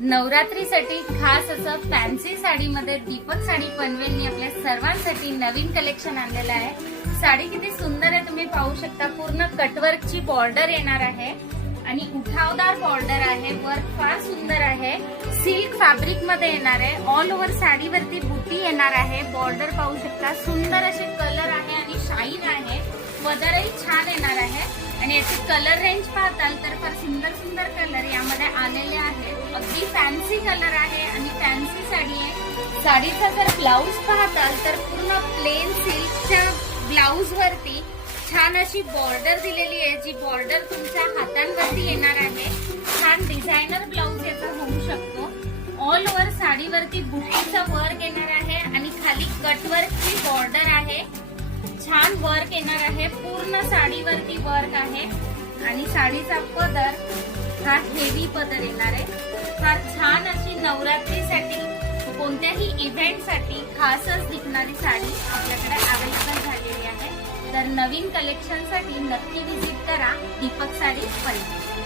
नवरात्रीसाठी खास असं फॅन्सी साडीमध्ये दीपक साडी पनवेलनी आपल्या सर्वांसाठी नवीन कलेक्शन आणलेलं आहे। साडी किती सुंदर आहे तुम्ही पाहू शकता। पूर्ण कटवर्कची बॉर्डर येणार आहे आणि उठावदार बॉर्डर आहे। वर्क फार सुंदर आहे। सिल्क फॅब्रिक मध्ये येणार आहे। ऑल ओव्हर साडीवरती बुटी येणार आहे। बॉर्डर पाहू शकता। सुंदर असे कलर आहे आणि शाईन आहे। पदरही छान येणार आहे आणि याची कलर रेंज पाहताल तर फार सुंदर सुंदर कलर यामध्ये आलेले आहेत। अगदी फॅन्सी कलर आहे आणि फॅन्सी साडी आहे। साडीचा जर ब्लाउज पाहताल तर पूर्ण प्लेन सिल्कच्या ब्लाउज वरती छान अशी बॉर्डर दिलेली आहे, जी बॉर्डर तुमच्या हातांवरती येणार आहे। छान डिझायनर ब्लाउज याचा होऊ शकतो। ऑल ओव्हर साडीवरती बुटीचं वर्क येणार आहे आणि खाली कटवर्कची बॉर्डर आहे। छान वर्क येणार आहे। पूर्ण साडीवरती वर्क आहे आणि साडीचा पदर हा हेवी पदर येणार आहे। फार छान अशी नवरात्रीसाठी कोणत्याही इव्हेंटसाठी खासच दिसणारी साडी आपल्याकडे अवेलेबल झालेली आहे। तर नवीन कलेक्शनसाठी नक्की व्हिजिट करा दीपक साडी पनवेल।